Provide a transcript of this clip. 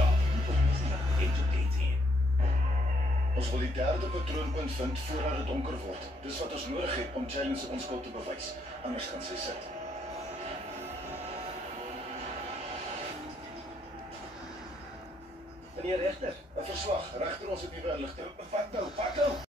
Shaw. Ons is na 8 tot 18. Ons wil die derde patroonpunt vind voordat dit donker word. Dis wat ons nodig het om Challenge se onskuld te bewys. Anders gaan sy sit. Meneer regter, 'n verslag regter ons op die inligting. Wat nou?